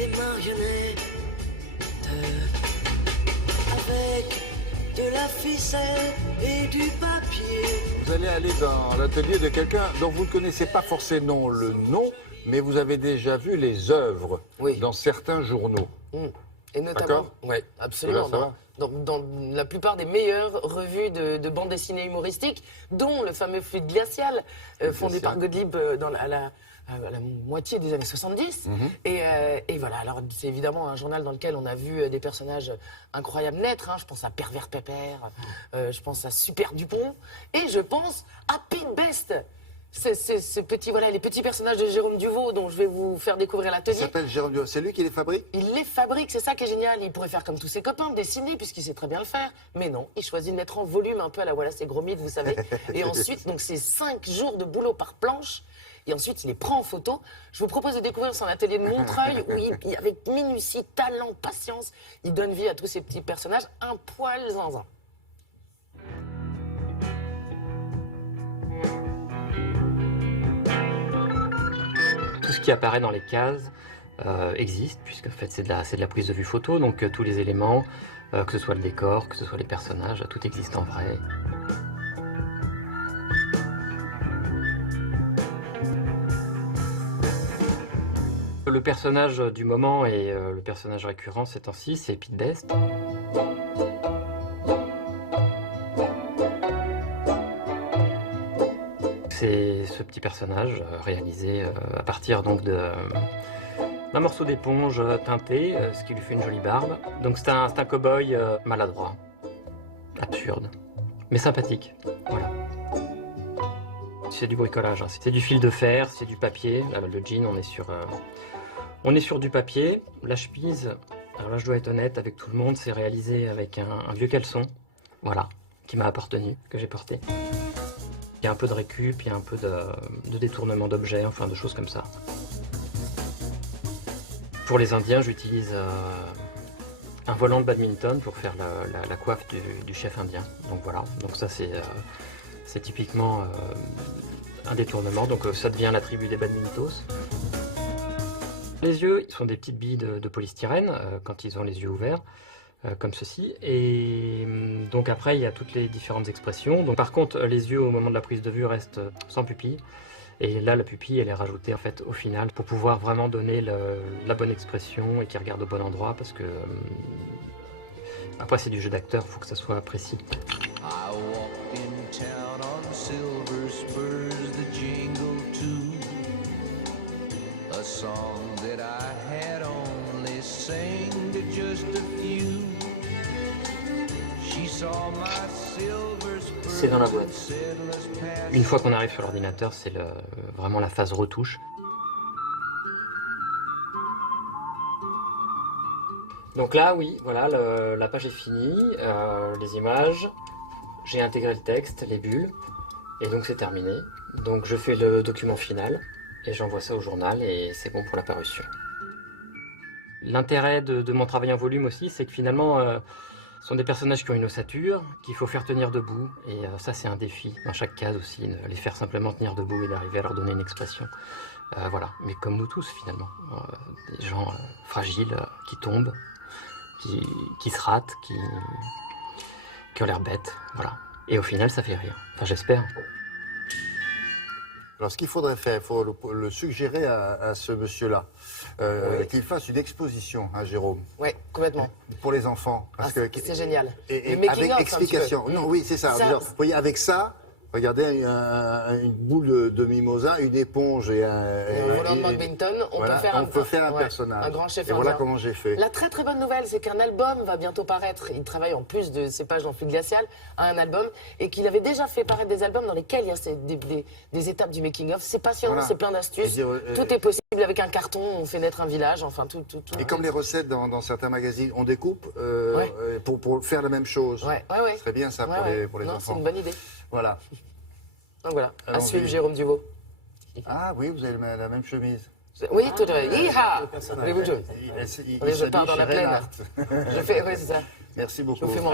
des marionnettes avec de la ficelle et du papier. Vous allez aller dans l'atelier de quelqu'un dont vous ne connaissez pas forcément le nom, mais vous avez déjà vu les œuvres dans certains journaux. Et notamment, oui, absolument, là, dans la plupart des meilleures revues de bande dessinée humoristique, dont le fameux Fluide glacial, fondé par Gottlieb à la moitié des années 70. Et voilà, alors c'est évidemment un journal dans lequel on a vu des personnages incroyables naître. Je pense à Pervers Pépère, je pense à Super Dupont, et je pense à Pete Best. Ce petit, voilà, les petits personnages de Jérôme Duvaux dont je vais vous faire découvrir l'atelier. Il s'appelle Jérôme Duvaux, c'est lui qui les fabrique? Il les fabrique, c'est ça qui est génial. Il pourrait faire comme tous ses copains, dessiner, puisqu'il sait très bien le faire. Mais non, il choisit de mettre en volume un peu à la Wallace et Gromit, vous savez. Et ensuite, donc c'est 5 jours de boulot par planche. Et ensuite, il les prend en photo. Je vous propose de découvrir son atelier de Montreuil, où avec minutie, talent, patience, il donne vie à tous ces petits personnages, un poil zinzin. Tout ce qui apparaît dans les cases existe, puisque en fait, c'est de la prise de vue photo, donc tous les éléments, que ce soit le décor, que ce soit les personnages, tout existe en vrai. Le personnage du moment et le personnage récurrent ces temps-ci, c'est Pete Best. C'est ce petit personnage réalisé à partir donc d'un morceau d'éponge teinté, ce qui lui fait une jolie barbe. Donc c'est un cow-boy maladroit, absurde, mais sympathique. Voilà. C'est du bricolage, c'est du fil de fer, c'est du papier. Là, le jean, on est sur du papier. La chemise, alors là je dois être honnête avec tout le monde, c'est réalisé avec un vieux caleçon, voilà, qui m'a appartenu, que j'ai porté. Il y a un peu de récup, il y a un peu de détournement d'objets, enfin de choses comme ça. Pour les Indiens, j'utilise un volant de badminton pour faire la coiffe du chef indien. Donc voilà, donc ça c'est typiquement un détournement, donc ça devient la tribu des badmintos. Les yeux, ils sont des petites billes de polystyrène quand ils ont les yeux ouverts. Comme ceci, et donc après il y a toutes les différentes expressions. Donc par contre les yeux au moment de la prise de vue restent sans pupille, et là la pupille elle est rajoutée en fait au final pour pouvoir vraiment donner la bonne expression et qu'ils regardent au bon endroit, parce que après c'est du jeu d'acteur, il faut que ça soit précis. I walked in town on silver spurs, the jingle too, a song that I had only sang to just a few. C'est dans la boîte. Une fois qu'on arrive sur l'ordinateur, c'est vraiment la phase retouche. Donc là, oui, voilà, la page est finie, les images, j'ai intégré le texte, les bulles, et donc c'est terminé. Donc je fais le document final, et j'envoie ça au journal, et c'est bon pour la parution. L'intérêt de mon travail en volume aussi, c'est que finalement, ce sont des personnages qui ont une ossature, qu'il faut faire tenir debout, et ça c'est un défi dans chaque case aussi, de les faire simplement tenir debout et d'arriver à leur donner une expression. Voilà, mais comme nous tous finalement, des gens fragiles, qui tombent, qui se ratent, qui ont l'air bêtes, voilà. Et au final ça fait rire, enfin j'espère. Alors, ce qu'il faudrait faire, il faut le suggérer à ce monsieur-là, qu'il fasse une exposition, hein, Jérôme. Oui, complètement. Pour les enfants. C'est génial. Et avec explication. Non, oui, c'est ça. Vous voyez, avec ça, regardez, une boule de mimosa, une éponge et un volant de badminton, on peut faire un personnage. Un grand chef indien. Et voilà comment j'ai fait. La très très bonne nouvelle, c'est qu'un album va bientôt paraître. Il travaille en plus de ses pages dans Fluide glacial à un album, et qu'il avait déjà fait paraître des albums dans lesquels il y a des étapes du making-of. C'est passionnant, voilà. C'est plein d'astuces. Tout est possible avec un carton, on fait naître un village, enfin tout. Et comme les recettes dans certains magazines, on découpe pour faire la même chose. Ouais. Ce serait bien ça pour les enfants. C'est une bonne idée. Voilà. Donc voilà, à suivre Jérôme Duvaux. Ah oui, vous avez la même chemise. Oui, tout à fait. Hi-ha! Je pars dans la plaine. Je fais, oui, c'est ça. Merci beaucoup. Je vous fais mon